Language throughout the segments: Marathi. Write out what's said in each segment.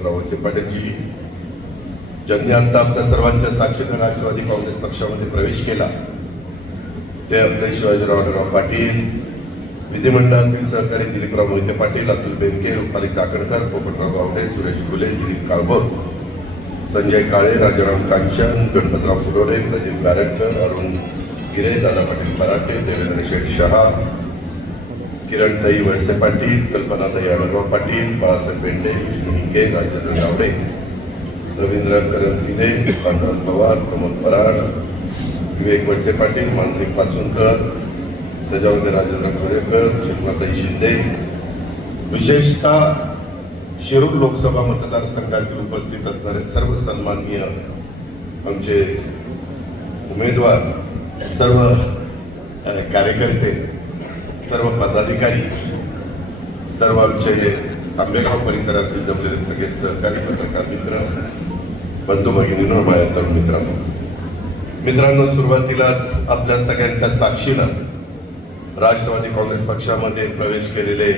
दिलीपराव वळसे पाटीलजी ज्यांनी आता आपल्या सर्वांच्या साक्षीने राष्ट्रवादी काँग्रेस पक्षामध्ये प्रवेश केला ते आपले शिवाजीराव पाटील, विधिमंडळातील सहकारी दिलीपराव मोहिते पाटील, अतुल बेनके, रुपाली चाकणकर, पोपटराव गावडे, सुरेश घुले, दिलीप काळभोर, संजय काळे, राजाराम कांचन, गणपतराव फुलोरे, प्रदीप गारटकर, अरुण गिरे, दादा पाटील पराटे, देवेंद्र शेठ शहा, किरणताई वळसे पाटील, कल्पनाताई अणुराव पाटील, बाळासाहेब बेंडे, विष्णू हिंगे, राजेंद्र गावडे, रवींद्र करंजकिले, पांडुरंग पवार, प्रमोद पराड, विवेक वळसे पाटील, मानसिंग पाचुनकर, त्याच्यामध्ये राजेंद्र कोरेकर, सुषमाताई शिंदे, विशेषतः शिरूर लोकसभा मतदारसंघातील उपस्थित असणारे सर्व सन्माननीय आमचे उमेदवार, सर्व कार्यकर्ते, सर्व पदाधिकारी, सर्व आमचे आंबेगाव परिसरातील जमलेले सगळे सहकारी पत्रकार मित्र, बंधू भगिनींनो, माझ्या तरुण मित्रांनो, सुरुवातीलाच आपल्या सगळ्यांच्या साक्षीनं राष्ट्रवादी काँग्रेस पक्षामध्ये प्रवेश केलेले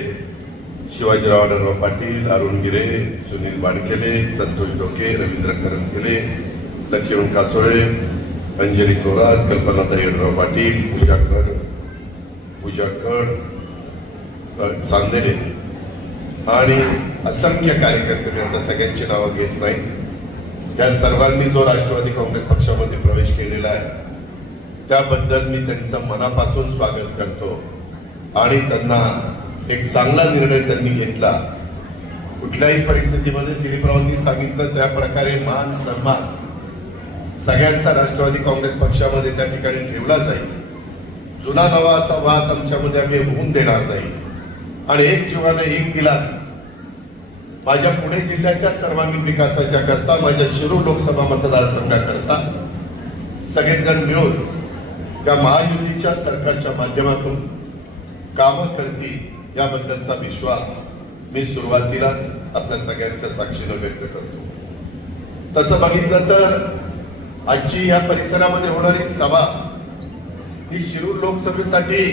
शिवाजीराव आढळराव पाटील, अरुण गिरे, सुनील बाणकेले, संतोष डोके, रवींद्र करंजकेले, लक्ष्मण काचोळे, अंजली थोरात, कल्पनाताई अडराव पाटील, पूजा कड, चांदेले आणि असंख्य कार्यकर्ते, मी आता सगळ्यांची नावं घेत नाही, त्या सर्वांनी जो राष्ट्रवादी काँग्रेस पक्षामध्ये प्रवेश केलेला आहे त्याबद्दल मी त्यांचं मनापासून स्वागत करतो आणि त्यांना एक चांगला निर्णय त्यांनी घेतला. कुठल्याही परिस्थितीमध्ये दिलीपरावांनी सांगितलं त्या प्रकारे मान सन्मान सगळ्यांचा राष्ट्रवादी काँग्रेस पक्षामध्ये त्या ठिकाणी ठेवला जाईल. जुना नवा असा वाद आमच्यामध्ये आम्ही होऊन देणार नाही आणि एक जीवाने एक दिला. माझ्या पुणे जिल्ह्याच्या सर्वांगीण विकासाच्या करता, माझ्या शिरूर लोकसभा मतदारसंघाकरता सगळेजण मिळून त्या महायुतीच्या सरकारच्या माध्यमातून कामं करतील याबद्दलचा विश्वास मी सुरुवातीलाच आपल्या सगळ्यांच्या साक्षीनं व्यक्त करतो. तसं बघितलं तर आजची या परिसरामध्ये होणारी सभा ही शिरूर लोकसभेसाठी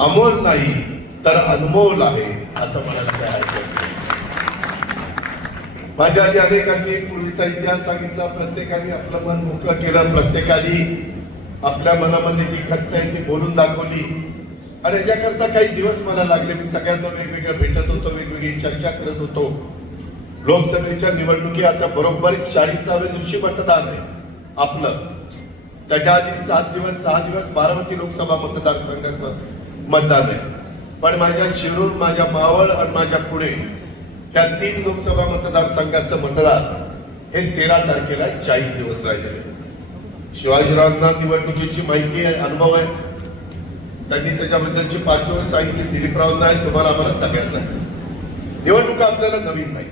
अमोल नाही तर अनमोल आहे असं म्हणायचं आहे. माझ्या आधी अनेकांनी पूर्वीचा इतिहास सांगितला, प्रत्येकाने आपलं मन मोकळं केलं, प्रत्येकाने आपल्या मनामध्ये जी खंत आहे ती बोलून दाखवली आणि याच्याकरता काही दिवस मला लागले. मी सगळ्यांना वेगवेगळं भेटत होतो, वेगवेगळी चर्चा करत होतो. लोकसभेच्या निवडणुकी आता बरोबर 40व्या दिवशी मतदान आहे आपलं. त्याच्या आधी 7 दिवस 6 दिवस बारामती लोकसभा मतदारसंघाचं मतदान आहे. पण माझ्या शिरूर, माझ्या मावळ आणि माझ्या पुणे या 3 लोकसभा मतदारसंघाचं मतदान हे 13 तारखेला 40 दिवस राहिलेले. शिवाजीरावांना निवडणुकीची माहिती आहे, अनुभव आहे, त्यांनी त्याच्याबद्दलची पार्श्वभूमी सांगितली. दिलीपरावांना आहे, तुम्हाला आम्हाला सगळ्यांना. निवडणुका आपल्याला नवीन नाही.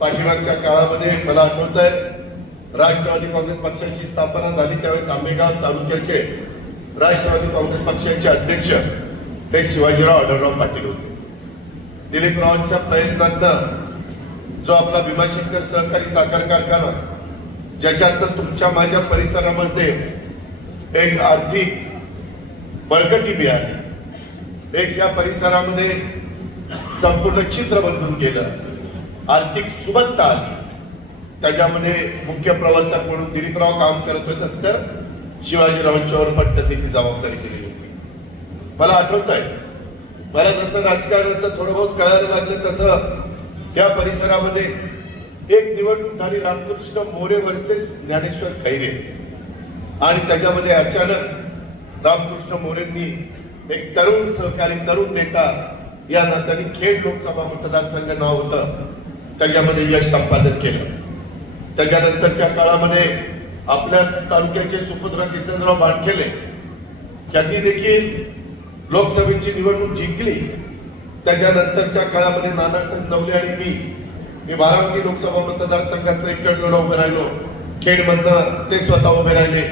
पाठीमागच्या काळामध्ये मला आठवत आहे राष्ट्रवादी काँग्रेस पक्षाची स्थापना झाली त्यावेळेस आंबेगाव तालुक्याचे राष्ट्रवादी काँग्रेस पक्षाचे अध्यक्ष हे शिवाजीराव आढळराव पाटील होते. दिलीपरावांच्या प्रयत्नांना जो आपला भीमाशंकर सहकारी साखर कारखाना, ज्याच्यातनं तुमच्या माझ्या परिसरामध्ये एक आर्थिक बळकटी मिळाली, एक या परिसरामध्ये संपूर्ण चित्र बदलून गेलं, आर्थिक सुबत्ता आली, त्याच्यामध्ये मुख्य प्रवर्तक म्हणून दिलीपराव काम करत होते. नंतर शिवाजीरावांच्यावर पण त्यांनी ती जबाबदारी दिली होती. मला आठवत आहे, मला जसं राजकारणाचं थोडं बहुत कळायला लागलं तसं या परिसरामध्ये एक निवडणूक झाली, रामकृष्ण मोरे वर्सेस ज्ञानेश्वर खैरे, आणि त्याच्यामध्ये अचानक रामकृष्ण मोरेंनी एक तरुण सहकारी, तरुण नेता या नात्याने खेड लोकसभा मतदारसंघ नाव होतं, त्याच्यामध्ये यश संपादन केलं. त्याच्यानंतरच्या काळामध्ये आपल्या तालुक्याचे सुपुत्र किसनराव बाणखेले यांनी देखील लोकसभेची निवडणूक जिंकली. त्याच्यानंतरच्या काळामध्ये नानासाहेब नवले आणि मी बारामती लोकसभा मतदारसंघात इकडनं उभे राहिलो, खेडमधनं ते स्वतः उभे राहिले,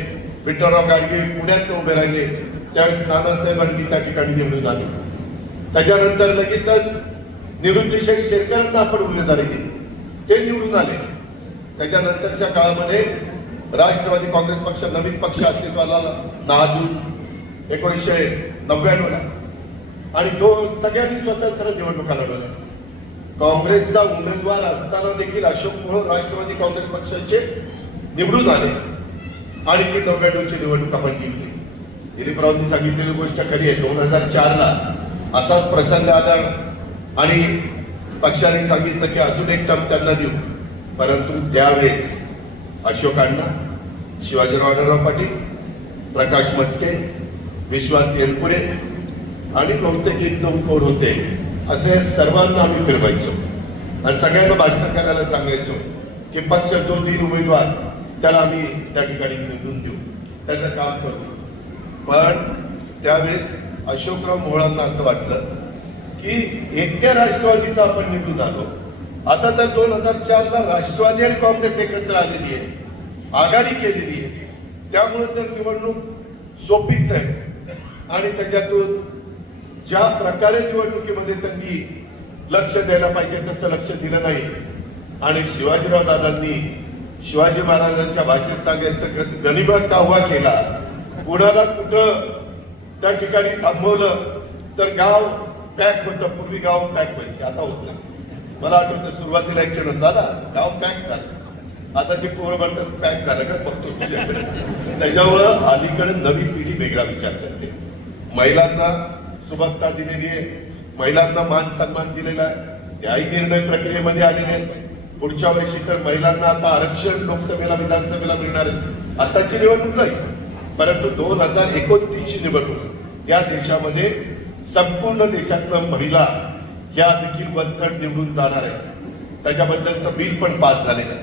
विठ्ठलराव गाडगे पुण्यात उभे राहिले. त्यावेळेस नानासाहेबांनी त्या ठिकाणी निवडून आले. त्याच्यानंतर लगेचच निवृत्तीशेठ शेरकरांना आपण उमेदवारी दिली, ते निवडून आले. त्याच्यानंतरच्या काळामध्ये राष्ट्रवादी काँग्रेस पक्ष नवीन पक्ष अस्तित्वाला नादून 1999 ला, आणि सगळ्यांनी स्वतंत्र निवडणुका लढवल्या. काँग्रेसचा उमेदवार असताना देखील अशोक मोहोळ राष्ट्रवादी काँग्रेस पक्षाचे निवडून आले आणि ती 99ची निवडणूक आपण जिंकली. दिलीपरावांनी सांगितलेली गोष्ट खरी आहे. 2004ला असाच प्रसंग आला आणि पक्षाने सांगितलं की अजून एक टर्म त्यांना देऊ, परंतु त्यावेळेस अशोकांना, शिवाजीराव आढळराव पाटील, प्रकाश मस्के, विश्वास येलपुरे आणि बहुतेक 1-2 कोण होते, असे सर्वांना आम्ही फिरवायचो आणि सगळ्यांना भाषण करायला सांगायचो की पक्ष जो देईल उमेदवार त्याला आम्ही त्या ठिकाणी निवडून देऊ, त्याचं काम करू. पण त्यावेळेस अशोकराव मोहोळांना असं वाटलं की एकट्या राष्ट्रवादीचा आपण निवडून आलो, आता तर 2004ला राष्ट्रवादी आणि काँग्रेस एकत्र आलेली आहे, आघाडी केलेली आहे, त्यामुळे तर निवडणूक सोपीच आहे. आणि त्याच्यातून ज्या प्रकारे निवडणुकीमध्ये त्यांनी लक्ष द्यायला पाहिजे तसं लक्ष दिलं नाही. आणि शिवाजीराव दादांनी शिवाजी महाराजांच्या भाषेत सांगायचं गनिमत काव्हा केला, कुणाला कुठं त्या ठिकाणी थांबवलं तर गाव पॅक होतं. पूर्वी गाव पॅक व्हायचे, आता होत नाही. मला आठवतं सुरुवातीला एक जण दादा गाव पॅक झालं, आता ते पोरं म्हणतात पॅक झालं का बघतो तुझ्याकडे. त्याच्यामुळं अलीकडे नवी पिढी वेगळा विचार करते. महिलांना सुबत्ता दिलेली आहे, महिलांना मान सन्मान दिलेला आहे, त्याही निर्णय प्रक्रियेमध्ये आलेले आहेत. पुढच्या वर्षी तर महिलांना आता आरक्षण लोकसभेला विधानसभेला मिळणार आहे. आताची निवडणूक नाही, परंतु 2029ची निवडणूक या देशामध्ये संपूर्ण देशातलं महिला या देखील वंथट निवडून जाणार आहे. त्याच्याबद्दलचं बिल पण पास झालेलं आहे,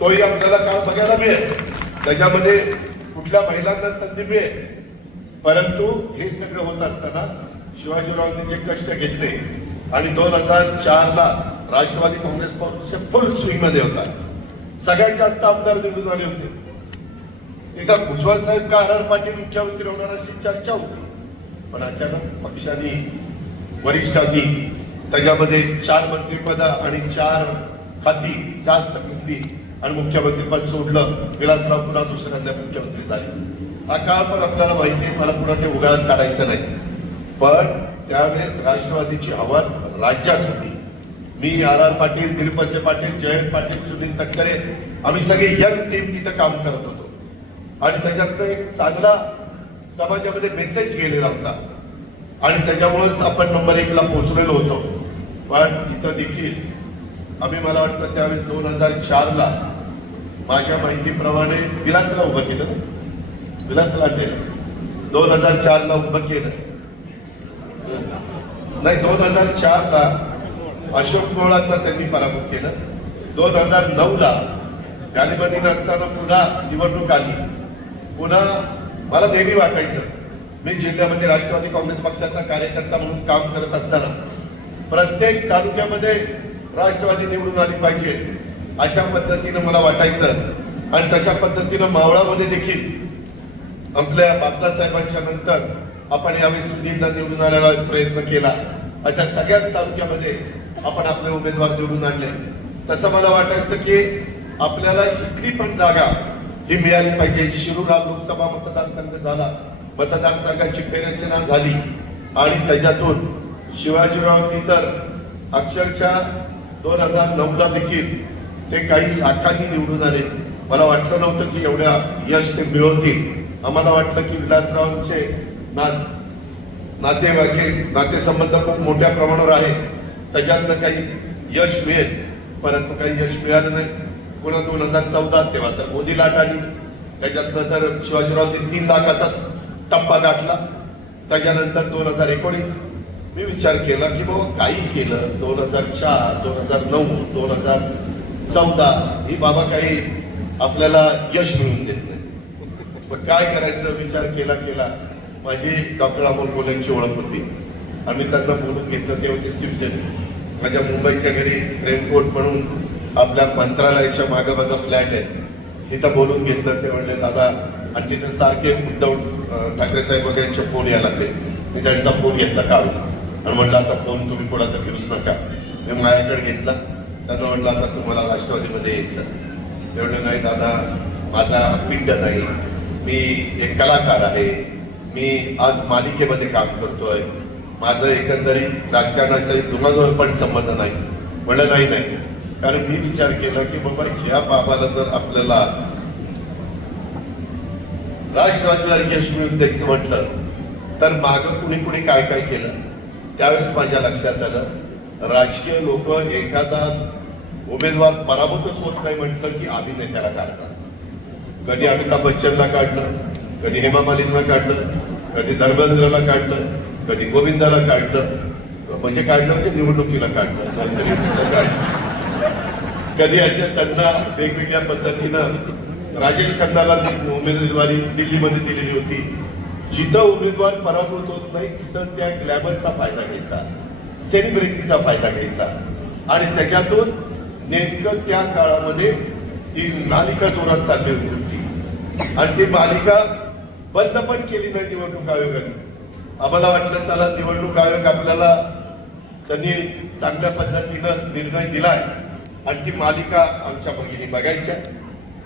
तोही आपल्याला काळ बघायला मिळेल. त्याच्यामध्ये कुठल्या महिलांना संधी मिळेल. परंतु हे सगळं होत असताना शिवाजीरावांनी जे कष्ट घेतले आणि 2004ला राष्ट्रवादी काँग्रेस पक्ष फुल स्विंग मध्ये होता, सगळ्यात जास्त आमदार निवडून आले होते. एकदा भुजबळ साहेब का आर पाटील मुख्यमंत्री होणार अशी चर्चा होती, पण अचानक पक्षांनी वरिष्ठांनी त्याच्यामध्ये 4 मंत्रिपद आणि 4 खाती जास्त घेतली आणि मुख्यमंत्रीपद सोडलं. विलासराव पुन्हा दुसऱ्यांदा मुख्यमंत्री झाले. हा काळ पण आपल्याला माहिती आहे, मला पुन्हा ते उघडत काढायचं नाही. पण त्यावेळेस राष्ट्रवादीची हवा राज्यात होती. मी आर पाटील, दिलीपसे पाटील, जयंत पाटील, सुनील तटकरे, आम्ही सगळे यंग टीम तिथं काम करत होतो आणि त्याच्यातनं एक चांगला समाजामध्ये मेसेज गेलेला होता आणि त्याच्यामुळेच आपण नंबर 1ला पोहोचलेलो होतो. पण तिथं देखील आम्ही, मला वाटतं त्यावेळेस 2004ला माझ्या माहितीप्रमाणे विलासला उभं केलं, विलासला केलं 2004ला उभं केलं नाही, 2004ला अशोक मोहोळांना त्यांनी पराभूत केलं. 2009ला गालिबंदी नसताना पुन्हा निवडणूक आली. पुन्हा मला नेहमी वाटायचं, मी जिल्ह्यामध्ये राष्ट्रवादी काँग्रेस पक्षाचा कार्यकर्ता म्हणून काम करत असताना प्रत्येक तालुक्यामध्ये राष्ट्रवादी निवडून आली पाहिजे अशा पद्धतीनं मला वाटायचं. आणि तशा पद्धतीनं मावळामध्ये देखील आपल्या बापलासाहेबांच्या नंतर आपण यावेळी सुनीलला निवडून आणायला प्रयत्न केला. अशा सगळ्याच तालुक्यामध्ये आपण आपले उमेदवार निवडून आणले. तसं मला वाटायचं की आपल्याला इथली पण जागा ही मिळाली पाहिजे. शिरूर हा लोकसभा मतदारसंघ झाला, मतदारसंघाची फेररचना झाली आणि त्याच्यातून शिवाजीरावांनी तर अक्षरशः 2009ला देखील ते काही लाखांनी निवडून आले. मला वाटलं नव्हतं की एवढ्या यश ते मिळवतील. आम्हाला वाटलं की विलासरावांचे नातेसंबंध खूप मोठ्या प्रमाणावर आहे, त्याच्यातनं काही यश मिळेल, परंतु काही यश मिळालं नाही. पुन्हा 2014 तेव्हा तर मोदी लाट आली, त्याच्यातनं तर शिवाजीरावांनी 3 लाखाचा टप्पा गाठला. त्याच्यानंतर 2019 मी विचार केला की बाबा काही केलं. 2004, 2009, 2014 ही बाबा काही आपल्याला यश मिळवून देत नाही. मग काय करायचं विचार केला. माझी डॉक्टर अमोल कोल्हेंची ओळख होती आणि मी त्यांना बोलून घेतलं. ते होते शिवसेना. माझ्या मुंबईच्या घरी रेनकोट म्हणून आपल्या मंत्रालयाच्या मागे माझा फ्लॅट आहे, तिथं बोलून घेतलं. ते म्हणले दादा, आणि तिथं सारखे उद्धव ठाकरे साहेब वगैरेंचे फोन यायला लागले. मी त्यांचा फोन घेतला काढून आणि म्हणलं आता फोन तुम्ही कोणाचा घेऊच नका. मी माझ्याकडे घेतला. त्यांना म्हणलं आता तुम्हाला राष्ट्रवादीमध्ये यायचं. ते म्हणले नाही दादा, माझा पिंड नाही, मी एक कलाकार आहे, मी आज मालिकेमध्ये काम करतोय, माझं एकंदरीत राजकारणाचा कुणाजवळ पण संबंध नाही. म्हणलं नाही, कारण मी विचार केला की बाबा ह्या बाबाला जर आपल्याला राष्ट्रवादीला यश मिळून द्यायचं म्हटलं तर मागं कुणी कुणी काय काय केलं. त्यावेळेस माझ्या लक्षात आलं राजकीय लोक एखादा उमेदवार पराभूतच होत नाही म्हटलं की अभिनेत्याला काढतात. कधी अमिताभ बच्चनला काढलं, कधी हेमा मालिनीला काढलं, कधी धर्मेंद्रला काढलं, कधी गोविंदाला काढलं, म्हणजे निवडणुकीला काढलं. कधी अशा त्यांना वेगवेगळ्या पद्धतीनं राजेश खन्नाला उमेदवारी दिल्लीमध्ये दिलेली होती. जिथं उमेदवार पराभूत होत नाही तिथं त्या ग्लॅमरचा फायदा घ्यायचा, सेलिब्रिटीचा फायदा घ्यायचा आणि त्याच्यातून नेमकं त्या काळामध्ये ती मालिका जोरात चालली होती आणि ती मालिका बंद पण केली नाही निवडणूक आयोगाने. आम्हाला वाटलं चला निवडणूक आयोग आपल्याला त्यांनी चांगल्या पद्धतीनं निर्णय दिलाय आणि ती मालिका आमच्या भगिनी बघायच्या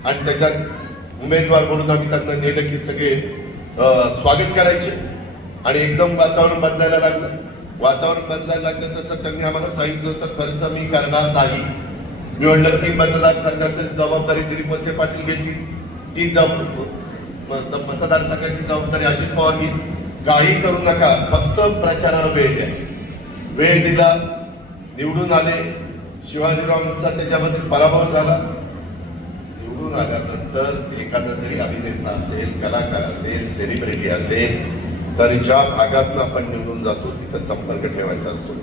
आणि त्याच्यात उमेदवार म्हणून आम्ही त्यांना नेलं की सगळे स्वागत करायचे आणि एकदम वातावरण बदलायला लागलं. वातावरण बदलायला लागलं तसं त्यांनी आम्हाला सांगितलं होतं खर्च मी करणार नाही. मी म्हणलं ती मतदारसंघाची जबाबदारी दिलीप वळसे पाटील घेतील, ती मतदारसंघाची जबाबदारी अजित पवार घेईल. काही करू नका, फक्त प्रचाराला वेळ द्या. वेळ दिला, निवडून आले. शिवाजीरावांचा त्याच्यामध्ये पराभव झाला. निवडून आल्यानंतर एखादा जरी अभिनेता असेल, कलाकार असेल, सेलिब्रिटी असेल तर ज्या भागातून आपण निवडून जातो तिथं संपर्क ठेवायचा असतो.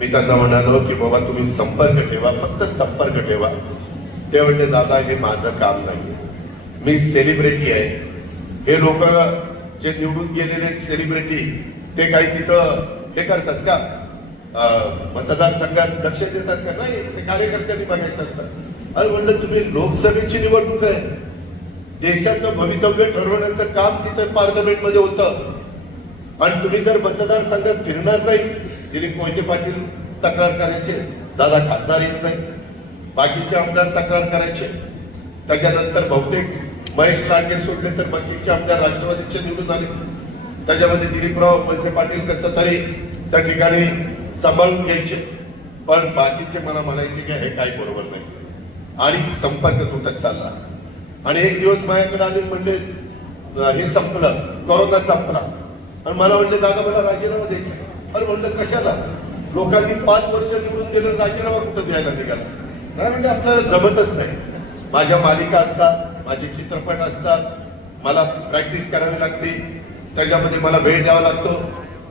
मी त्यांना म्हणालो की बाबा तुम्ही संपर्क ठेवा, फक्त संपर्क ठेवा. ते म्हणले दादा हे माझं काम नाही, मी सेलिब्रिटी आहे. हे लोक जे निवडून गेलेले सेलिब्रिटी ते काही तिथं हे करतात का, मतदारसंघात लक्ष देतात का? नाही, ते कार्यकर्त्यांनी बघायचं असतं. अरे म्हणलं तुम्ही लोकसभेची निवडणूक आहे, देशाचं भवितव्य ठरवण्याचं काम तिथं पार्लमेंटमध्ये होतं आणि तुम्ही जर मतदारसंघात फिरणार नाही. दिलीप मोहिते पाटील तक्रार करायचे, दादा खासदार येत नाही. बाकीचे आमदार तक्रार करायचे. त्याच्यानंतर बहुतेक महेश लांडगे सोडले तर बाकीचे आमदार राष्ट्रवादीचे निवडून आले. त्याच्यामध्ये दिलीपराव वळसे पाटील कसं तरी त्या ठिकाणी सांभाळून घ्यायचे, पण बाकीचे मला म्हणायचे की हे काही बरोबर नाही आणि संपर्क तुटत चालला. आणि एक दिवस माझ्याकडे आले, म्हणले हे संपलं, कोरोना संपला आणि मला म्हणले दादा मला राजीनामा द्यायचा. अरे म्हणलं कशाला, लोकांनी 5 वर्ष निवडून गेलं, राजीनामा कुठं द्यायला निघाला? नाही म्हणले आपल्याला जमतच नाही. माझ्या मालिका असतात, माझे चित्रपट असतात, मला प्रॅक्टिस करावी लागते, त्याच्यामध्ये मला वेळ द्यावा लागतो.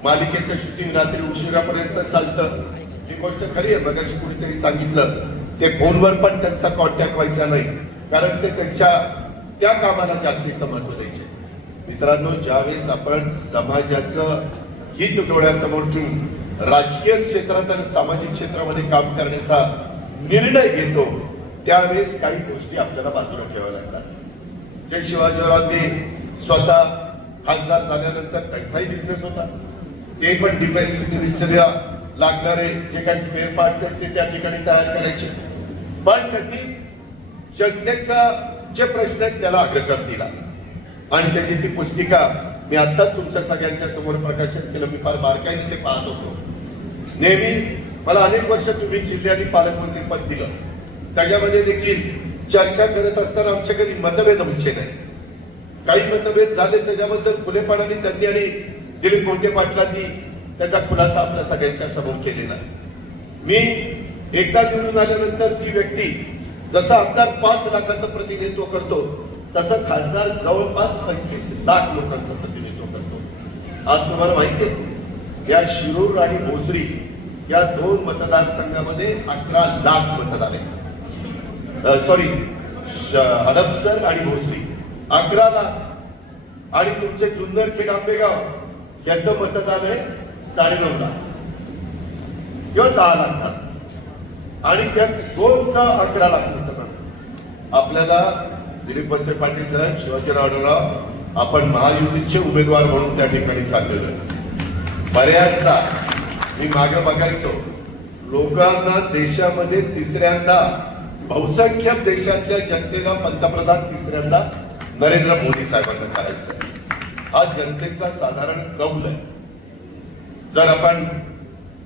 मालिकेचं शूटिंग रात्री उशिरापर्यंत चालतं. ही गोष्ट खरी आहे. मगाशी कुणीतरी सांगितलं ते फोनवर पण त्यांचा कॉन्टॅक्ट व्हायचा नाही, कारण ते त्यांच्या त्या कामाला जास्तीचं महत्व द्यायचे. मित्रांनो, ज्यावेळेस आपण समाजाचं हित डोळ्यासमोर ठेवून राजकीय क्षेत्रात आणि सामाजिक क्षेत्रामध्ये काम करण्याचा निर्णय घेतो त्यावेळेस काही गोष्टी आपल्याला बाजूला ठेवाव्या लागतात. जे शिवाजीरावांनी स्वतः खासदार झाल्यानंतर त्यांचाही बिझनेस होता, ते पण डिफेन्स मिनिस्टरीला लागणारे जे काही स्पेअर पार्ट्स आहेत ते त्या ठिकाणी तयार करायचे. पण त्यांनी जनतेचा जे प्रश्न आहेत त्याला अग्रक्रम दिला आणि त्याची ती पुस्तिका मी आत्ताच तुमच्या सगळ्यांच्या समोर प्रकाशित केलं. मी फार बारकाईने ते पाहत होतो. नेहमी मला अनेक वर्ष तुम्ही जिल्हे आणि पालकमंत्री पद दिलं, त्याच्यामध्ये देखील चर्चा करत असताना आमच्या कधी मतभेद विषय नाही. काही मतभेद झाले त्याच्याबद्दल खुलेपणाने त्यांनी आणि दिलीप मोहिते पाटलांनी त्याचा खुलासा आपल्या सगळ्यांच्या समोर केलेला. मी एकदा निवडून आल्यानंतर ती व्यक्ती जसं आमदार 5 लाखाचं प्रतिनिधित्व करतो तसं खासदार जवळपास 25 लाख लोकांचं प्रतिनिधित्व करतो. आज तुम्हाला माहिती आहे या शिरूर आणि भोसरी या 2 मतदारसंघामध्ये 11 लाख मतदार आहेत. सॉरी, हडपसर आणि भोसरी 11 लाख आणि तुमचे जुन्नर खेड आंबेगाव याचं मतदान आहे 9.5 लाख किंवा 10 लाख आणि त्यात 2चा 11 लाख मतदान. आपल्याला दिलीप वळसे पाटील साहेब, शिवाजीराव आढळराव आपण महायुतीचे उमेदवार म्हणून त्या ठिकाणी चाललेलो. बऱ्याचदा मी मागे बघायचो लोकांना देशामध्ये तिसऱ्यांदा बहुसंख्य देशातल्या जनतेला पंतप्रधान तिसऱ्यांदा नरेंद्र मोदी साहेबांना करायचं. हा जनतेचा साधारण कौल आहे. जर आपण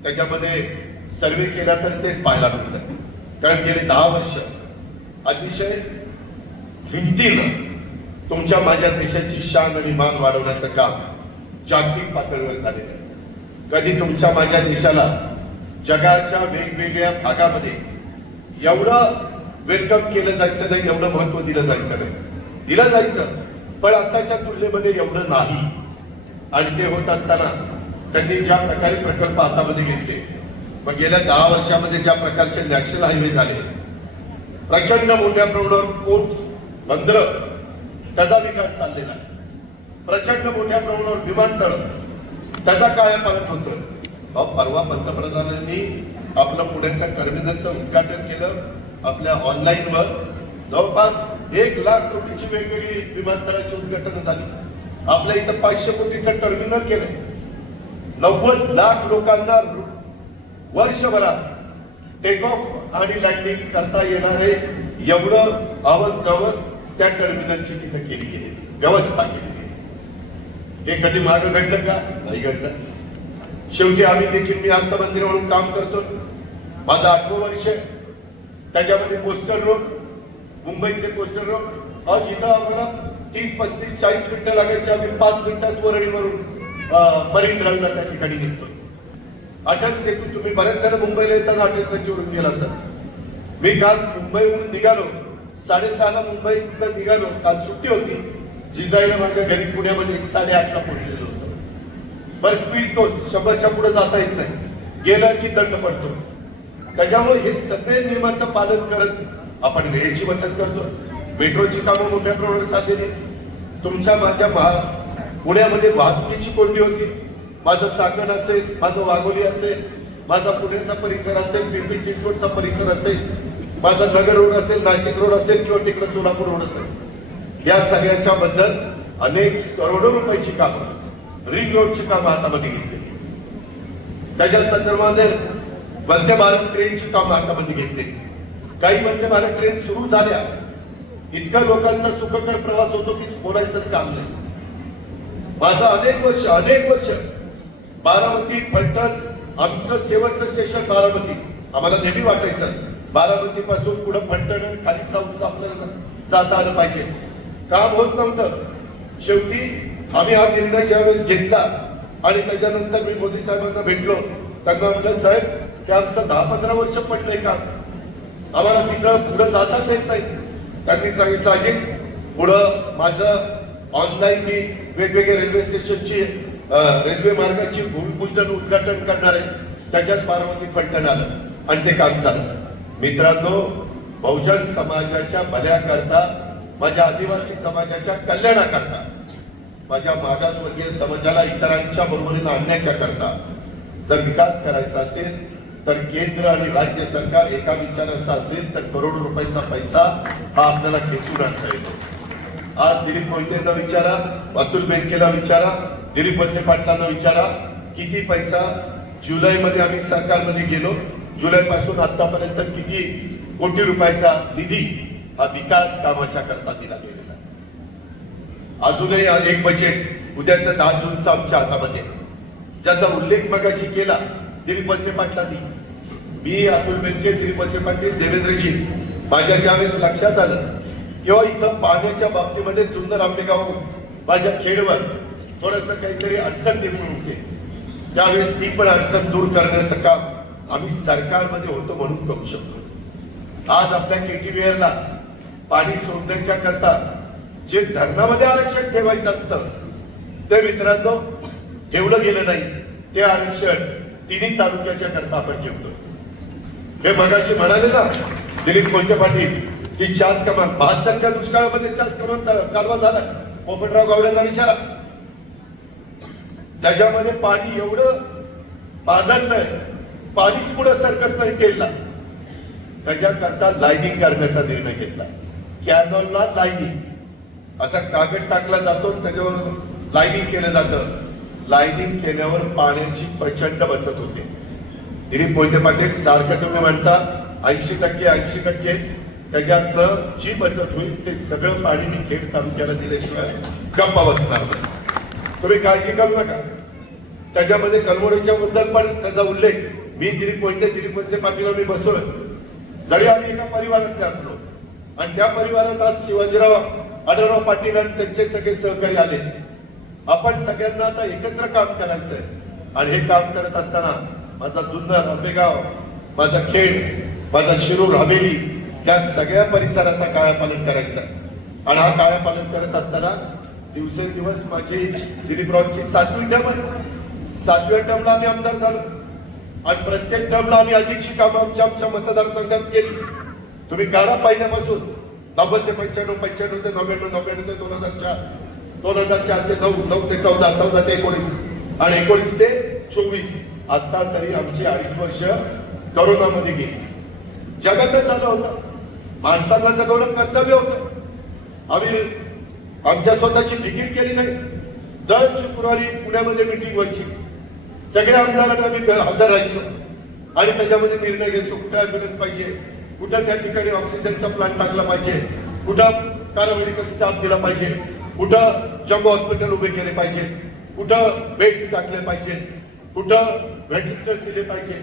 त्याच्यामध्ये सर्वे केला तर तेच पाहायला मिळतं. कारण गेले 10 वर्ष अतिशय हिमतीनं तुमच्या माझ्या देशाची शान आणि मान वाढवण्याचं काम जागतिक पातळीवर झालेलं आहे. कधी तुमच्या माझ्या देशाला जगाच्या वेगवेगळ्या भागामध्ये एवढं वेलकम केलं जायचं नाही, एवढं महत्व दिलं जायचं नाही. दिलं जायचं पण आताच्या तुलनेमध्ये एवढं नाही. आणि ते होत असताना त्यांनी ज्या प्रकारे प्रकल्प हातामध्ये घेतले, मग गेल्या 10 वर्षामध्ये ज्या प्रकारचे नॅशनल हायवे झाले, प्रचंड मोठ्या प्रमाणावर पोर्ट बंदर त्याचा विकास चाललेला आहे. प्रचंड मोठ्या प्रमाणावर विमानतळ त्याचा कायापालट होतोय. परवा पंतप्रधानांनी आपलं पुण्याच्या टर्मिनलचं उद्घाटन केलं. आपल्या ऑनलाईनवर जवळपास 1 लाख कोटीची वेगवेगळी विमानतळाची उद्घाटन झाली. आपल्या इथं 500 कोटीचं टर्मिनल केलं. 90 लाख लोकांना वर्षभरात टेक ऑफ आणि लँडिंग करता येणारे एवढं आवक त्या टर्मिनलची तिथे केली गेली, व्यवस्था केली गेली. हे कधी मागं घडलं का? नाही घडलं. शेवटी आम्ही देखील, मी अर्थमंत्री म्हणून काम करतो. माझं 8वं वर्ष. त्याच्यामध्ये कोस्टल रोड, मुंबईतले कोस्टल रोड, जिथं आम्हाला 30, 35, 40 मिनिटं लागायची, आम्ही 5 मिनिटात वरळीवरून मरीन ड्राईव्हला त्या ठिकाणी निघतो. अटल सेतू, तुम्ही बरेच जण मुंबईला येताना अटल सेतूवरून गेला सर. मी काल मुंबईवरून निघालो, 6:30ला मुंबईत निघालो. काल सुट्टी होती. जिजाईला माझ्या घरी पुण्यामध्ये 8:30ला पोहोचलेलो होतो. बरं, स्पीड तोच, 100च्या पुढे जाता येत नाही. गेलं की दंड पडतो. त्याच्यामुळे हे सगळे नियमाचं पालन करत आपण वेळेची बचत करतो. मेट्रोची कामं मोठ्या प्रमाणात चाललेली. तुमच्या माझ्या पुण्यामध्ये वाहतुकीची कोंडी होती. माझं चाकण असेल, माझं वाघोली असेल, माझा पुण्याचा परिसर असेल, पिंपरी चिंचवडचा परिसर असेल, माझा नगर रोड असेल, नाशिक रोड असेल किंवा तिकडे सोलापूर रोड असेल, या सगळ्याच्या बद्दल अनेक करोडो रुपयाची कामं, रिंग रोडची कामं हातामध्ये घेतली. त्याच्या संदर्भात वंदे भारत ट्रेनची कामं हातामध्ये घेतली. काही वंदे भारत ट्रेन सुरू झाल्या, इतका लोकांचा सुखकर प्रवास होतो की बोलायचंच काम नाही. माझं अनेक वर्ष बारामती, फलटण, आमचं शेवटचं स्टेशन बारामती. आम्हाला नेहमी वाटायचं बारामती पासून पुढे फलटण आणि खाली साऊथला आपल्याला जाता आलं पाहिजे. काम होत नव्हतं. शेवटी आम्ही हा निर्णय ज्यावेळेस घेतला आणि त्याच्यानंतर मी मोदी साहेबांना भेटलो, त्यांना म्हटलं, साहेब, ते आमचं 10-15 वर्ष पडलंय काम, आम्हाला तिथं पुढे जाताच येत नाही. त्यांनी सांगितलं, अजित, पुढं माझं ऑनलाईन मी वेगवेगळ्या रेल्वे स्टेशनची, रेल्वे मार्गाची भूमिपूजन उद्घाटन करणार आहे. त्याच्यात बारामती फलटण आलं आणि ते काम झालं. मित्रांनो, बहुजन समाजाच्या भल्याकरता, माझ्या आदिवासी समाजाच्या कल्याणाकरता, माझ्या मागासवर्गीय समाजाला इतरांच्या बरोबरीनं आणण्याच्या करता जर विकास करायचा असेल तर केंद्र आणि राज्य सरकार एका विचाराचं असेल तर करोडो रुपयाचा पैसा हा आपल्याला खेचून आणता येतो. आज दिलीप मोहितेंना विचारा, अतुल बेनकेला विचारा, दिलीप वळसे पाटलांना विचारा, किती पैसा जुलैमध्ये आम्ही सरकारमध्ये गेलो, जुलैपासून आतापर्यंत किती कोटी रुपयाचा निधी हा विकास कामाच्या करता दिला गेलेला. अजूनही एक बजेट उद्याचं 10 जूनचं आमच्या हातामध्ये, ज्याचा उल्लेख मगाशी केला दिलीप वळसे पाटलांनी. मी, अतुल बेनके, दिलीप वळसे पाटील, देवेंद्रजी, माझ्या ज्यावेळेस लक्षात आलं किंवा इथं पाण्याच्या बाबतीमध्ये जुन्नर आंबेगाव माझ्या खेडवर थोडस काहीतरी अडचण निर्माण होते, त्यावेळेस ती पण अडचण दूर करण्याचं काम आम्ही सरकारमध्ये होतो म्हणून करू शकतो. आज आपल्या केटीव्हीआरला पाणी सोडण्याच्या करता जे धरणामध्ये आरक्षण ठेवायचं असतं ते मित्रांनो ठेवलं गेलं नाही. ते आरक्षण 3 तालुक्याच्या करता आपण ठेवतो. हे मगाशी म्हणाले ना दिलीप मोहिते पाटील की 4 कमान 72च्या दुष्काळामध्ये 4 कमान कालवा झाला. पोपटराव गावडेंना विचारा, त्याच्यामध्ये पाणी एवढं पाझरतंय, पाणीच पुढे सरकत नाही टेलला. त्याच्याकरता लाईनिंग करण्याचा निर्णय घेतला. कॅनॉलला लाईनिंग असा कागद टाकला जातो, त्याच्यावर लाईनिंग केलं जातं. लाईनिंग केल्यावर पाण्याची प्रचंड बचत होते. दिलीप मोहिते पाटील सारखं तुम्ही म्हणता 80% त्याच्यातनं जी बचत होईल ते सगळं पाणी मी खेड तालुक्याला दिल्याशिवाय गप्पा बसणार नाही. तुम्ही काळजी करू नका. त्याच्यामध्ये कलमोडीच्या बद्दल पण त्याचा उल्लेख मी दिलीप मोहिते, दिलीप वळसे पाटील मी बसलोय, जरी आम्ही एका परिवारातले असलो आणि त्या परिवारात आज शिवाजीराव आढळराव पाटील आणि त्यांचे सगळे सहकारी आले. आपण सगळ्यांना आता एकत्र काम करायचंय आणि हे काम करत असताना माझा जुन्नर, आंबेगाव, माझा खेड, माझा शिरूर, हवेली या सगळ्या परिसराचा कायापालट करायचा आणि हा कायापालट करत असताना दिवसेंदिवस माझी दिलीपरावांची 7वी टर्म आहे. 7व्या टर्मला आम्ही आमदार झालो आणि प्रत्येक टर्मला आम्ही अधिकची कामं आमच्या मतदारसंघात केली. तुम्ही काढा पहिल्यापासून 90 ते 95, 95 ते 99, 99 ते 2004, 2004 ते 9, 9 ते 14, 14 ते 19 आणि 19 ते 24. आता तरी आमची 2.5 वर्ष करोनामध्ये गेली. जगातच झालं होतं, माणसांना जगवणं कर्तव्य होतं. आम्ही आमच्या स्वतःची फिकीर केली नाही. दर शुक्रवारी पुण्यामध्ये मीटिंग व्हायची, सगळ्या आमदारांना आम्ही हजर राहायचो आणि त्याच्यामध्ये निर्णय घ्यायचो. कुठं ऍम्ब्युलन्स पाहिजे, कुठं त्या ठिकाणी ऑक्सिजनचा प्लांट टाकला पाहिजे, कुठं पॅरामेडिकल स्टाफ दिला पाहिजे, कुठं जम्बो हॉस्पिटल उभे केले पाहिजे, कुठं बेड्स टाकले पाहिजे, कुठं व्हेंटिलेटर दिले पाहिजे,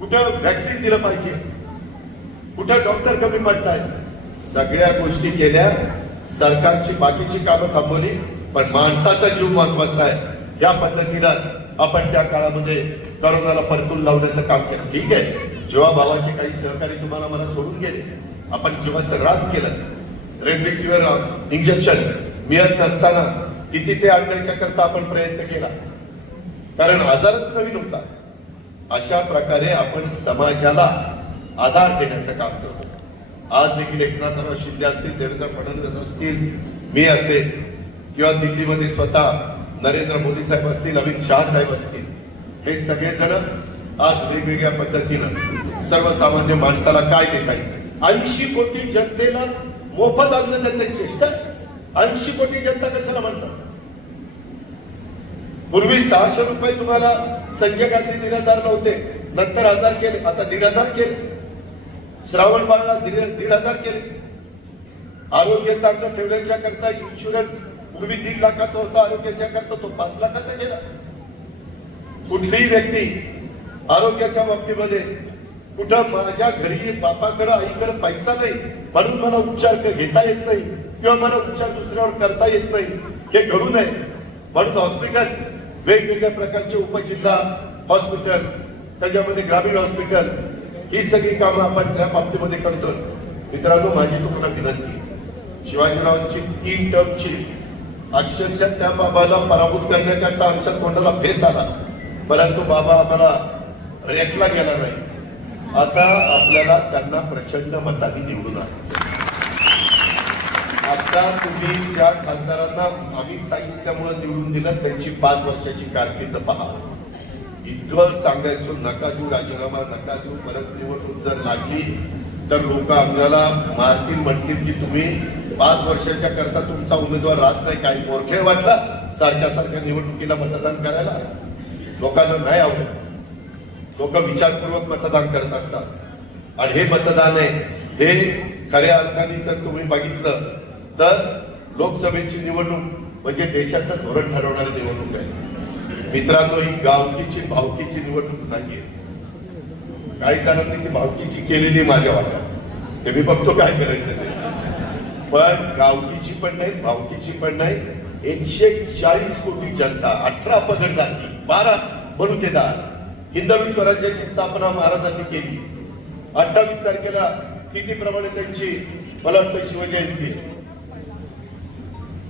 कुठं व्हॅक्सिन दिलं पाहिजे, कुठं डॉक्टर कमी पडतायत. सगळ्या गोष्टी केल्या. सरकारची बाकीची कामं थांबवली, पण माणसाचा जीव महत्वाचा आहे. या पद्धतीनं आपण त्या काळामध्ये करोनाला परतून लावण्याचं काम केलं. ठीक आहे, जेव्हा भावाचे काही सहकारी तुम्हाला मला सोडून गेले, आपण जीवाचं रान केलं. रेमडेसिवीर इंजेक्शन मिळत नसताना किती ते आणण्याच्या करता आपण प्रयत्न केला, कारण आजारच नवीन होता. अशा प्रकारे आपण समाजाला आधार देण्याचं काम करतो. आज देखील एकनाथराव शिंदे असतील, देवेंद्र फडणवीस असतील, मी असेल किंवा दिल्लीमध्ये स्वतः नरेंद्र मोदी साहेब असतील, अमित शहा साहेब असतील, हे सगळेजण आज वेगवेगळ्या पद्धतीनं सर्वसामान्य माणसाला काय देता येईल. 80 कोटी जनतेला मोफत अन्न देण्याची चेष्टा. 80 कोटी जनता कशाला म्हणतात? पूर्वी 600 रुपये तुम्हाला संजय गांधी निराधार नव्हते, नंतर 1000 केले, आता 1500 केले. श्रावण बाळला 1500 केले. आरोग्य चांगलं ठेवण्याच्या करता इन्शुरन्स पूर्वी 1.5 लाखाचा होता, आरोग्याच्या करता तो 5 लाखाचा केला. कुठलीही व्यक्ती आरोग्याच्या बाबतीमध्ये कुठं माझ्या घरी बापाकडे आईकडे पैसा नाही म्हणून मला उपचार घेता येत नाही किंवा मला उपचार दुसऱ्यावर करता येत नाही, हे घडू नये म्हणून हॉस्पिटल, वेगवेगळ्या प्रकारचे उपजिल्हा हॉस्पिटल, त्याच्यामध्ये ग्रामीण हॉस्पिटल, ही सगळी कामं आपण त्या बाबतीमध्ये करतोय. मित्रांनो, माझी तुम्हाला विनंती, शिवाजीरावांची 3 टर्मची अक्षरशः त्या बाबाला पराभूत करण्याकरता आमच्या तोंडाला फेस आला, परंतु बाबा आम्हाला रेटला गेला नाही. आता आपल्याला त्यांना प्रचंड मतांनी निवडून आणायचं. आता तुम्ही ज्या खासदारांना आम्ही सांगितल्यामुळे निवडून दिलं, त्यांची 5 वर्षाची कारकीर्द पहा. इतकं सांगायचो, नका देऊ राजीनामा, नका देऊ, परत निवडणूक जर लागली तर लोक आपल्याला मारतील, म्हणतील की तुम्ही 5 वर्षाच्या करता तुमचा उमेदवार राहत नाही. काही मोरखेळ वाटला सारख्या निवडणुकीला मतदान करायला? लोकांना नाही आवडत. लोक विचारपूर्वक मतदान करत असतात आणि हे मतदान आहे, हे खऱ्या अर्थाने तर तुम्ही बघितलं तर लोकसभेची निवडणूक म्हणजे देशाचं धोरण ठरवणारी निवडणूक आहे. मित्रांनो, ही गावकीची भावकीची निवडणूक नाहीये. काही जणांनी ती भावकीची केलेली माझ्या वाट्यात, ते मी बघतो काय करायचं ते. पण गावकीची पण नाही, भावकीची पण नाही. 140 कोटी जनता, 18 पगड जाती, 12 बलुतेदार, हिंदवी स्वराज्याची स्थापना महाराजांनी केली. 28 तारखेला तिथीप्रमाणे त्यांची मला वाटतं शिवजयंती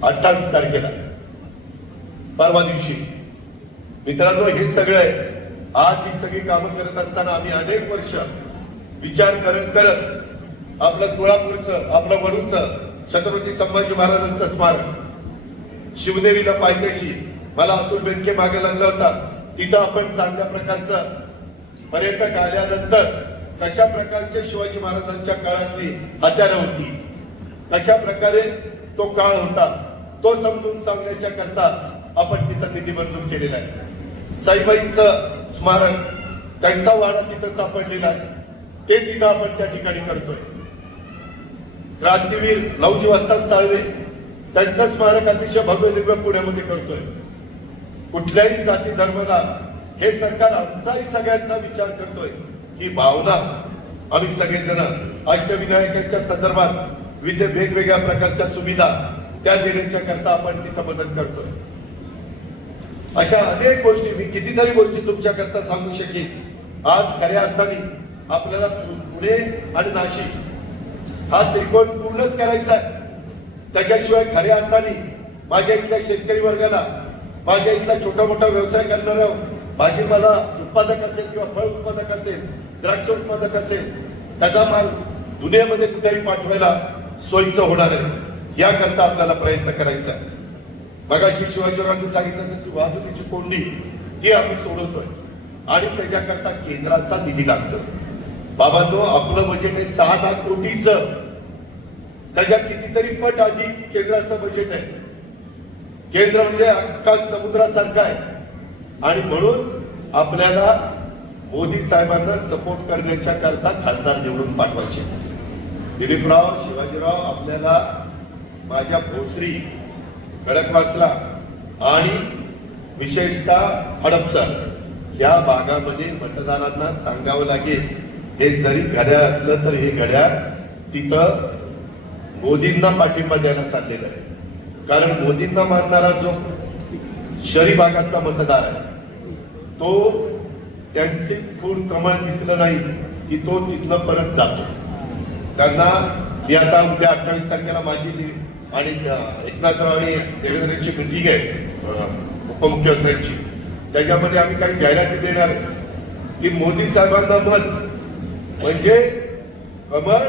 28 तारखेला, परवा दिवशी. मित्रांनो, हे सगळं आज ही सगळी कामं करत असताना आम्ही अनेक वर्ष विचार करत करत आपलं तुळापूरचं, आपलं वडूचं छत्रपती संभाजी महाराजांचं स्मारक, शिवदेवीला पायथ्याशी मला अतुल बेनके मागे लागला होता, तिथं आपण चांगल्या प्रकारचं पर्यटक आल्यानंतर कशा प्रकारचे शिवाजी महाराजांच्या काळातली हत्यारं होती, कशा प्रकारे तो काळ होता, तो समजून सांगण्याच्या करता आपण तिथं निधी मंजूर केलेला आहे. साईबाईंचं स्मारक, त्यांचा वाडा तिथं सापडलेला आहे, ते तिथं आपण त्या ठिकाणी करतोय. क्रांतीवीर लवजी वस्ताद साळवे, त्यांचं स्मारक अतिशय भव्य दिव्य पुण्यामध्ये करतोय. कुठल्याही जाती धर्माला हे सरकार आमचाही सगळ्यांचा विचार करतोय, ही भावना आम्ही सगळेजण अष्टविनायकाच्या संदर्भात विविध वेगवेगळ्या प्रकारच्या सुविधा त्या देण्याच्या करता आपण तिथं मदत करतोय. अशा अनेक गोष्टी, मी कितीतरी गोष्टी तुमच्या करता सांगू शकेन. आज खऱ्या अर्थाने आपल्याला पुणे आणि नाशिक हा त्रिकोण पूर्णच करायचा आहे. त्याच्याशिवाय खऱ्या अर्थाने माझ्या इथल्या शेतकरी वर्गाला, माझ्या इथला छोटा मोठा व्यवसाय करणारा भाजीपाला उत्पादक असेल किंवा फळ उत्पादक असेल, द्राक्ष उत्पादक असेल, त्याचा माल दुनियेमध्ये कुठेही पाठवायला सोयीचं होणार आहे. याकरता आपल्याला प्रयत्न करायचा आहे. मगाशी शिवाजीरावांनी सांगितलं तशी वाहतुकीची कोंडी ती आम्ही सोडवतोय आणि त्याच्याकरता केंद्राचा निधी लागतोय. बाबांनो, आपलं बजेट आहे 6 लाख कोटीचं, त्याच्या कितीतरी पट अधिक केंद्राचं बजेट आहे. केंद्र म्हणजे अख्खा समुद्रासारखा आहे आणि म्हणून आपल्याला मोदी साहेबांना सपोर्ट करण्याच्या करता खासदार निवडून पाठवायचे. दिलीपराव, शिवाजीराव, आपल्याला माझ्या भोसरी, खडकवासला आणि विशेषतः हडपसर या भागामध्ये मतदारांना सांगावं लागेल, हे जरी घड्याळ असलं तर हे घड्याळ तिथं मोदींना पाठिंबा द्यायला चाललेलं आहे. कारण मोदींना मानणारा जो शहरी भागातला मतदार आहे तो त्यांचे खून कमळ दिसलं नाही की तो तिथनं परत जातो. त्यांना मी आता उद्या 28 तारखेला माझी आणि एकनाथराव आणि देवेंद्रची मीटिंग आहे उपमुख्यमंत्र्यांची, त्याच्यामध्ये आम्ही काही जाहिराती देणार आहे की मोदी साहेबांना मत म्हणजे कमळ,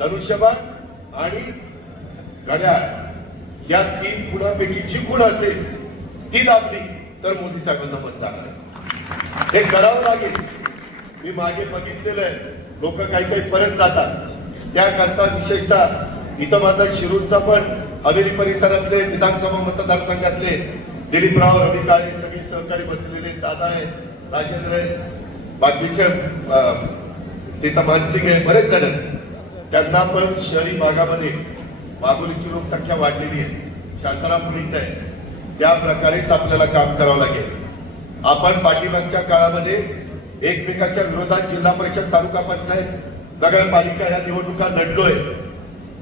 धनुष्यबाण आणि घड्याळ या 3 खुणापैकी जी खुण असेल ती दाबली तर मोदी साहेबांना मत जाणार. हे करावं लागेल. मी मागे बघितलेलं आहे, लोक काही परत जातात. त्याकरता विशेषतः इथं माझा शिरूरचा पण हवेली परिसरातले विधानसभा मतदारसंघातले दिलीपराव, रवी काळे सगळे सहकारी बसलेले, दादा आहे, राजेंद्र आहे, बाकीचे तिथं मानसिंग आहे, बरेच जण. त्यांना पण शहरी भागामध्ये वाघोलीची लोकसंख्या वाढलेली आहे, शांताराम पुरीत आहे. त्या प्रकारेच आपल्याला काम करावं लागेल. आपण पाठीमागच्या काळामध्ये एकमेकाच्या विरोधात जिल्हा परिषद, तालुका पंचायत, नगरपालिका या निवडणुका लढलोय.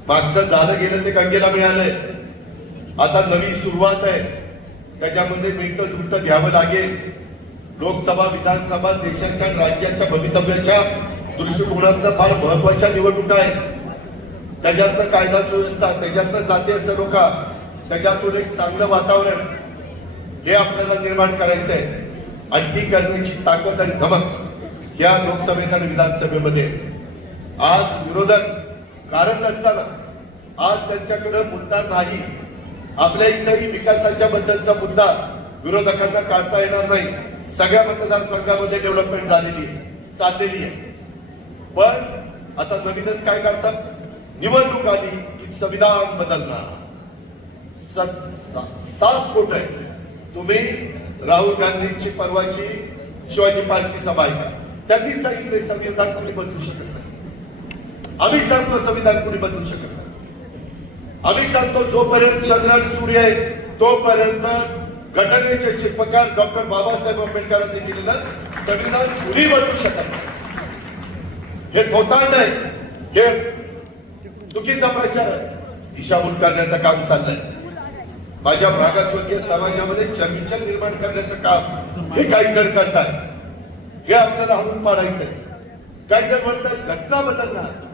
मागचं झालं गेलं ते गंगेला मिळालंय. आता नवी सुरुवात आहे, त्याच्यामध्ये मिळतं जुळतं घ्यावं लागेल. लोकसभा, विधानसभा देशाच्या राज्याच्या भवितव्याच्या दृष्टिकोनातनं फार महत्वाच्या निवडणुका आहेत. त्याच्यातनं कायदा सुव्यवस्था, त्याच्यातनं जातीय सलोखा, त्याच्यातून एक चांगलं वातावरण हे आपल्याला निर्माण करायचं आहे. आणि ती करण्याची ताकद आणि धमक या लोकसभेत आणि विधानसभेमध्ये. आज विरोधक कारण नसताना आज त्यांच्याकडे मुद्दा नाही. आपल्या इथेही विकासाच्या बद्दलचा मुद्दा विरोधकांना काढता येणार नाही. सगळ्या मतदारसंघामध्ये डेव्हलपमेंट झालेली आहे, चाललेली आहे. पण आता नवीनच काय करतात, निवडणूक आली की संविधान बदलणार. 7 कोट आहे. तुम्ही राहुल गांधींची परवाची शिवाजी पार्कची सभा ऐका, त्यांनी सांगितले संविधान कोणी बदलू शकत नाही. आम्ही सांगतो संविधान कोणी बदलू शकत नाही. आम्ही सांगतो जोपर्यंत चंद्र आणि सूर्य आहे तोपर्यंत घटनेचे शिल्पकार डॉक्टर बाबासाहेब आंबेडकरांनी केलेलं संविधान कुणी बदलू शकत नाही. हे थोतांड आहे, हे चुकीचा प्रचार आहे, दिशाभूल करण्याचं काम चाललंय. माझ्या मागासवर्गीय समाजामध्ये चमीचल निर्माण करण्याचं काम हे काही जण करतात. हे आपल्याला हाणून पाडायचंय. काही जण म्हणतात घटना बदलणार.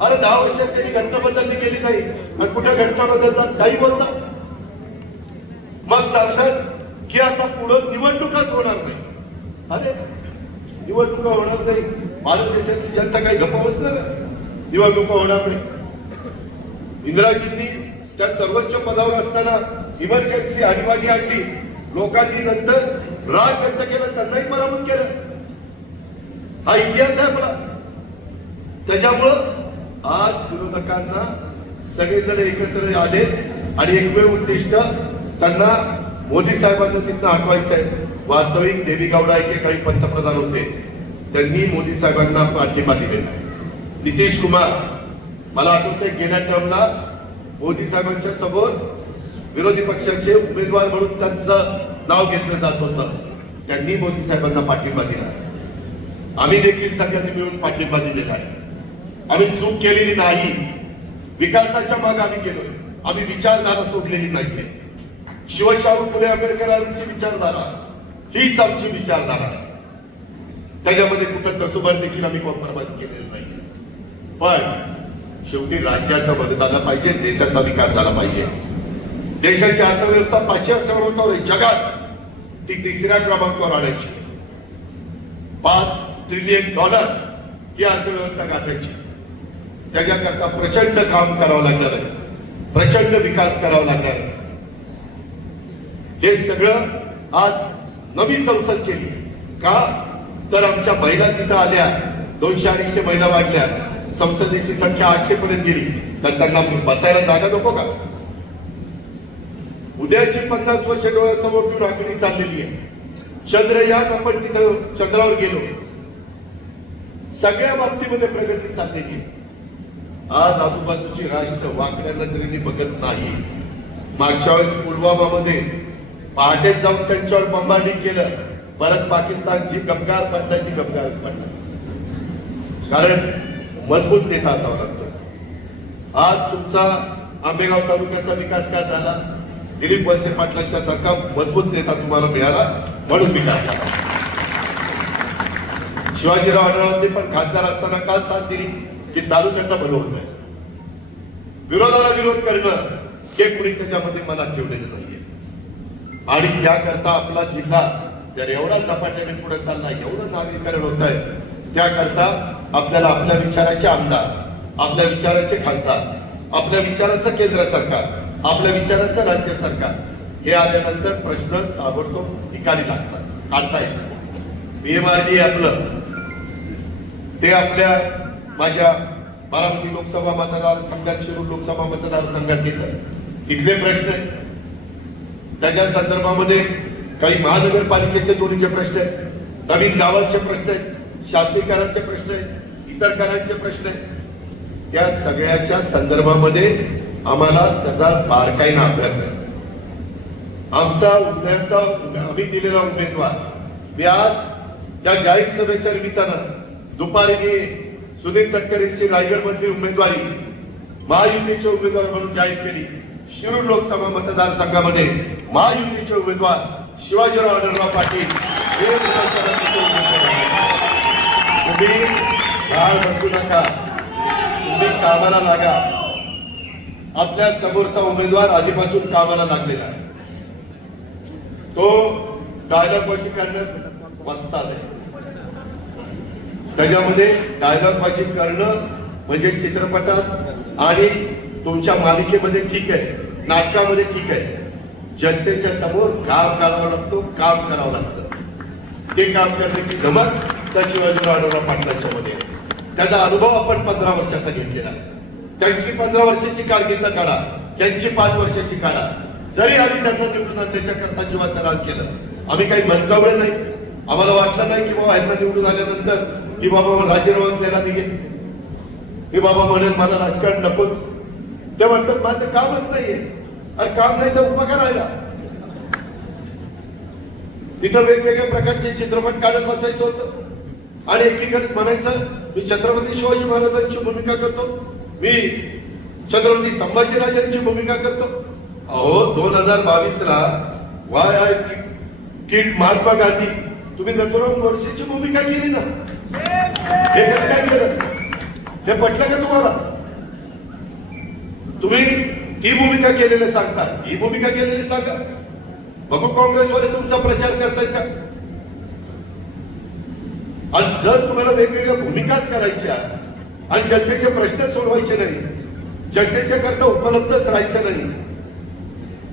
अरे 10 वर्षात त्यांनी घटना बदलली गेली नाही आणि कुठे घटना बदलतात काही बोलतात. मग सांगतात की आता पुढे निवडणुकाच होणार नाही. अरे निवडणुका होणार नाही, भारत देशाची जनता काही गप्प बसणार निवडणुका होणार नाही. इंदिराजींनी त्या सर्वोच्च पदावर असताना इमर्जन्सी आणीबाणी आणली, लोकांनी नंतर राग व्यक्त केला, त्यांनाही पराभूत केलं. हा इतिहास आहे आपला. त्याच्यामुळं आज विरोधकांना सगळेजण एकत्र आले आणि एकमेव उद्दिष्ट त्यांना मोदी साहेबांना तिथं हटवायचं आहे. वास्तविक देवेगौडा एकेकाळी पंतप्रधान होते, त्यांनी मोदी साहेबांना पाठिंबा दिलेला. नितीश कुमार, मला आठवतंय गेल्या टर्मला मोदी साहेबांच्या समोर विरोधी पक्षाचे उमेदवार म्हणून त्यांचं नाव घेतलं जात होतं. त्यांनी मोदी साहेबांना पाठिंबा दिला. आम्ही देखील सगळ्यांनी मिळून पाठिंबा दिलेला आहे. आम्ही चूक केलेली नाही. विकासाच्या मागे आम्ही गेलोय. आम्ही विचारधारा सोडलेली नाहीये. शिवशाहू फुले आंबेडकरांची विचारधारा हीच आमची विचारधारा आहे. त्याच्यामध्ये कुठं तसुभर देखील आम्ही कॉम्प्रोमाइज केलेलं नाही. पण शेवटी राज्याचं भलं झालं पाहिजे, देशाचा विकास झाला पाहिजे. देशाची अर्थव्यवस्था 5व्या क्रमांकावर आहे जगात, ती 3ऱ्या क्रमांकावर आणायची. $5 ट्रिलियन ही अर्थव्यवस्था गाठायची. त्याच्याकरता प्रचंड काम करावं लागणार आहे, प्रचंड विकास करावा लागणार आहे. हे सगळं आज नवी संसद केली का, तर आमच्या महिला तिथं आल्या, 200-250 महिला वाढल्या, संसदेची संख्या 800 पर्यंत गेली, तर त्यांना बसायला जागा नको का? उद्याची 50 वर्ष डोळ्यासमोर ठेवून आखणी चाललेली आहे. चंद्रयान आपण तिथं चंद्रावर गेलो, सगळ्या बाबतीमध्ये प्रगती साधलेली. आज आजूबाजूची राष्ट्र वाकड्या नजरेने बघत नाही. मागच्या वेळेस पुलवामामध्ये पहाटेच जाऊन त्यांच्यावर बंबार्डिंग केलं, परत पाकिस्तान जी गपगार पडलाय ती गपगारच पडला. कारण मजबूत नेता असावा लागतो. आज तुमचा आंबेगाव तालुक्याचा विकास का झाला? दिलीप वळसे पाटलांच्या सारखा मजबूत नेता तुम्हाला मिळाला म्हणून विकास झाला. शिवाजीराव आढळरावांनी पण खासदार असताना का साथ दिली की तालुक्याचा भलं होत आहे. विरोधाला विरोध करणं हे कुणी त्याच्यामध्ये मनात ठेवलेलं नाहीये. आणि त्याकरता आपला जिल्हा जर एवढा झपाट्याने पुढे चालला, एवढं नागरीकरण होत आहे, त्याकरता आपल्याला आपल्या विचाराचे आमदार, आपल्या विचाराचे खासदार, आपल्या विचाराचं केंद्र सरकार, आपल्या विचाराचं राज्य सरकार हे आल्यानंतर प्रश्न ताबडतोब ठिकाणी लागतात, काढता येतात. BMRD आपलं ते आपल्या माझ्या बारामती लोकसभा मतदारसंघात, शिरूर लोकसभा मतदारसंघात येतं. तिथले प्रश्न आहेत, त्याच्या संदर्भामध्ये काही महानगरपालिकेचे दोन्हीचे प्रश्न आहेत, नवीन गावाचे प्रश्न आहेत, शासकीकरणाचे प्रश्न आहेत, इतर करांचे प्रश्न आहेत. त्या सगळ्याच्या संदर्भामध्ये आम्हाला त्याचा बारकाईने अभ्यास आहे. आमचा उद्याचा आम्ही दिलेला उमेदवार, मी आज या जाहीर सभेच्या निमित्तानं दुपारी मी सुनील तटकरेंची रायगडमधली उमेदवारी महायुतीचे उमेदवार म्हणून जाहीर केली. शिरूर लोकसभा मतदारसंघामध्ये महायुतीचे उमेदवार शिवाजीराव आढळराव पाटील हे तुम्ही बाळ बसू नका, तुम्ही कामाला लागा. आपल्या समोरचा उमेदवार आधीपासून कामाला लागलेला आहे. तो डायलॉगबाजी करण्यात वस्ताद आहे. त्याच्यामध्ये डायलॉगबाजी करणं म्हणजे चित्रपटात आणि तुमच्या मालिकेमध्ये ठीक आहे, नाटकामध्ये ठीक आहे. जनतेच्या समोर काम करावं लागतो, काम करावं लागतं. ते काम करण्याची धमक त्या शिवाजीराव आढळराव पाटलांच्या मध्ये. त्याचा अनुभव आपण 15 वर्षाचा घेतलेला. त्यांची 15 वर्षाची कारकीर्द काढा, त्यांची 5 वर्षाची काढा. जरी आम्ही त्यांना निवडून आणण्याच्या करता जीवाचं रान केलं, आम्ही काही मंतवलं नाही. आम्हाला वाटलं नाही की बाबा ह्यांना निवडून आल्यानंतर की बाबा राजीनामा द्यायला निघेल, की बाबा म्हणेल मला राजकारण नकोच. ते म्हणतात माझं कामच नाहीये. अरे काम नाही तर उभा करायला. तिथं वेगवेगळ्या प्रकारचे चित्रपट काढत बसायचं होतं आणि एकीकडेच म्हणायचं मी छत्रपती शिवाजी महाराजांची भूमिका करतो, मी छत्रपती संभाजीराजांची भूमिका करतो. अहो 2022ला वाय आय किड महात्मा गांधी, तुम्ही नथुराम गोडसेची भूमिका केली ना. हे कसं काय केलं? हे पटलं का तुम्हाला? तुम्ही ती भूमिका केलेली सांगता, ही भूमिका केलेली सांगा. बघू काँग्रेसवाले तुमचा प्रचार करतायत का? आणि जर तुम्हाला वेगवेगळ्या भूमिकाच करायच्या आणि जनतेचे प्रश्न सोडवायचे नाही, जनतेच्या करता उपलब्धच राहायचं नाही.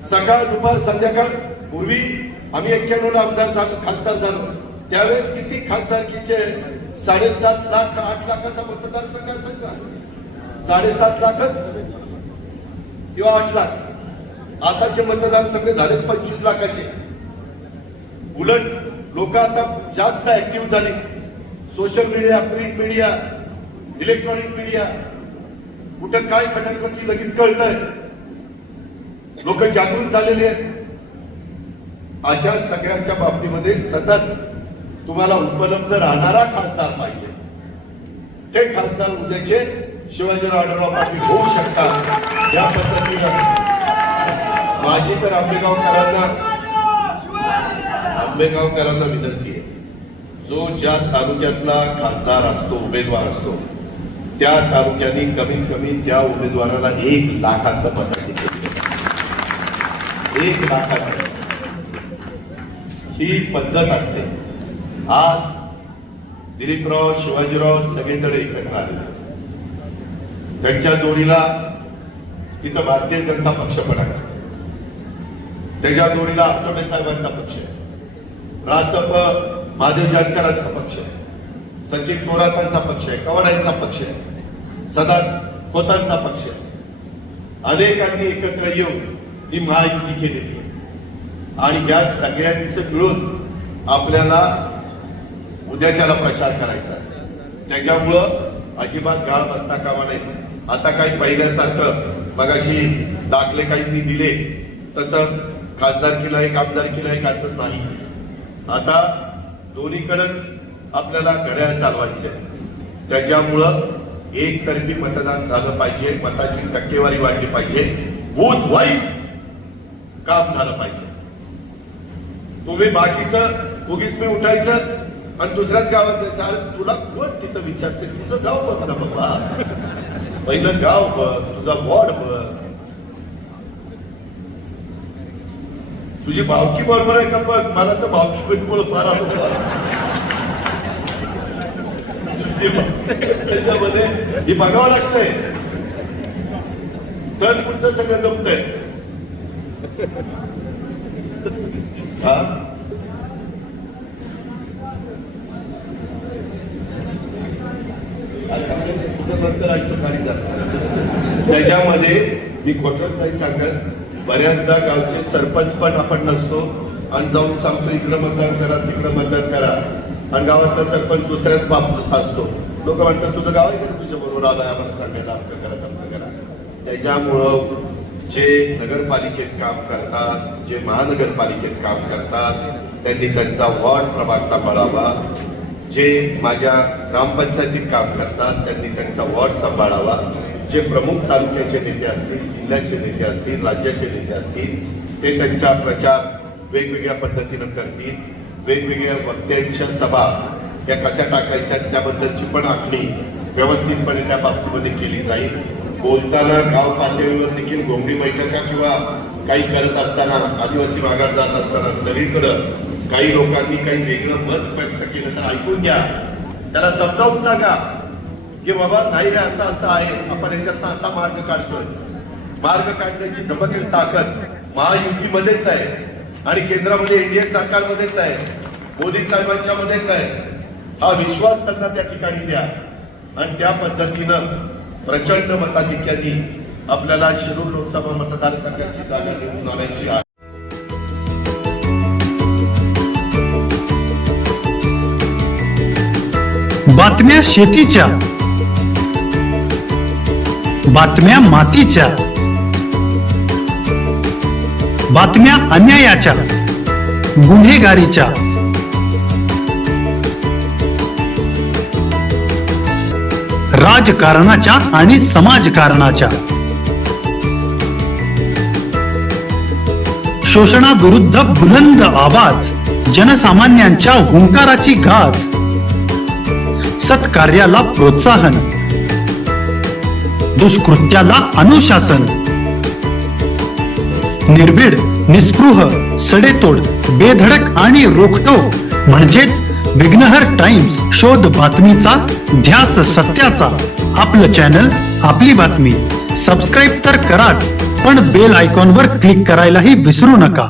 सकाळ दुपार संध्याकाळ, पूर्वी आम्ही 91ला आमदार झालो, खासदार झालो, त्यावेळेस किती खासदारकीचे 7.5 लाख 8 लाखाचा मतदारसंघ असायचा. 7.5 लाखच किंवा 8 लाख. आताचे मतदारसंघ झाले 25 लाखाचे. उलट लोक आता जास्त ऍक्टिव्ह झाली. Social media, print media, electronic media, कुठं काय खटकलं की लगेच कळतंय. लोक जागृत झालेले आहेत. अशा सगळ्याच्या बाबतीमध्ये सतत तुम्हाला उपलब्ध राहणारा खासदार पाहिजे. ते खासदार उद्याचे शिवाजीराव आढळराव पाटील होऊ शकतात. या पद्धतीनं माझी तर आंबेगावकरांना विनंती आहे, जो ज्या तालुक्यातला खासदार असतो, उमेदवार असतो, त्या तालुक्याने कमीत कमी त्या उमेदवाराला 1 लाखाचं मत 1 लाखाचं ही पद्धत असते. आज दिलीपराव, शिवाजीराव सगळेजण एकत्र आले. त्यांच्या जोडीला तिथं भारतीय जनता पक्ष पण आहे, त्याच्या जोडीला आठवडे साहेबांचा पक्ष आहे, रासप महादेव जानकरांचा पक्ष आहे, सचिन थोरातांचा पक्ष आहे, कवडांचा पक्ष आहे, सदा खोतांचा पक्ष आहे. अनेकांनी एकत्र येऊन ही महायुती केलेली आहे आणि या सगळ्यांचं मिळून आपल्याला उद्याच्याला प्रचार करायचा आहे. त्याच्यामुळं अजिबात गाळ बसता कामा नये. आता काही पहिल्यासारखं मगाशी दाखले काहींनी दिले तसं खासदारकीला एक आमदारकीला एक असं नाही. आता दोन्हीकडेच आपल्याला घड्याळ चालवायचं आहे. त्याच्यामुळं एकतर्फी मतदान झालं पाहिजे, मताची टक्केवारी वाढली पाहिजे, बूथ वाईज काम झालं पाहिजे. तुम्ही बाकीचं उगीच मी उठायचं आणि दुसऱ्याच गावात जायचं. अरे तुला कोण तिथं विचारते? तुझं गाव बघ ना बाबा, पहिलं गाव बघ, तुझा वॉर्ड बघ, तुझी भावकी बरोबर आहे का बघ. मला तर भावकी फार त्याच्यामध्ये ही बघावं लागतंय, तर पुढचं सगळं जमतंय. हा नंतर ऐकतो गाडीचा. त्याच्यामध्ये मी खोटं काही सांगत, बऱ्याचदा गावचे सरपंच पण आपण नसतो आणि जाऊन सांगतो इकडं मतदान करा, तिकडं मतदान करा, आणि गावातला सरपंच दुसऱ्याच बाबतीत असतो. लोक म्हणतात तुझं गाव आहे का तुझ्या बरोबर आला आम्हाला सांगायला, आमचं करा तमकं करा. त्याच्यामुळं जे नगरपालिकेत काम करतात, जे महानगरपालिकेत काम करतात, त्यांनी त्यांचा वॉर्ड प्रभाग सांभाळावा. जे माझ्या ग्रामपंचायतीत काम करतात त्यांनी त्यांचा वॉर्ड सांभाळावा. जे प्रमुख तालुक्याचे नेते असतील, जिल्ह्याचे नेते असतील, राज्याचे नेते असतील, ते त्यांचा प्रचार वेगवेगळ्या पद्धतीनं करतील. वेगवेगळ्या वक्त्यांच्या सभा या कशा टाकायच्या त्याबद्दलची पण आखणी व्यवस्थितपणे त्या बाबतीमध्ये केली जाईल. बोलताना गाव पातळीवर देखील घोंगडी बैठका किंवा काही करत असताना, आदिवासी भागात जात असताना सगळीकडं काही लोकांनी काही वेगळं मत व्यक्त केलं तर ऐकून घ्या, त्याला समजावून सांगा की बाबा नाही रे, असं असं आहे, आपण याच्यातनं असा मार्ग काढतोय. मार्ग काढण्याची धमक ताकद महायुतीमध्येच आहे आणि केंद्रामध्ये एनडीए सरकारमध्येच आहे, मोदी साहेबांच्या मध्येच आहे. हा विश्वास त्यांना त्या ठिकाणी द्या आणि त्या पद्धतीनं प्रचंड मताधिक्याने आपल्याला शिरूर लोकसभा मतदारसंघाची जागा निवडून आणायची आहे. बातम्या शेतीच्या, बातम्या मातीच्या, बातम्या अन्यायाच्या, गुन्हेगारीच्या, राजकारणाच्या आणि समाजकारणाच्या, शोषणाविरुद्ध बुलंद आवाज, जनसामान्यांच्या हुंकाराची गाज, सत्कार्याला प्रोत्साहन, दुष्कृत्याला अनुशासन, निर्भीड, निस्पृह, सडेतोड, बेधडक आणि रोखटोक म्हणजेच विघ्नहर टाइम्स. शोध बातमीचा, ध्यास सत्याचा. आपलं चॅनल, आपली बातमी. सबस्क्राईब तर कराच, पण बेल आयकॉनवर क्लिक करायलाही विसरू नका.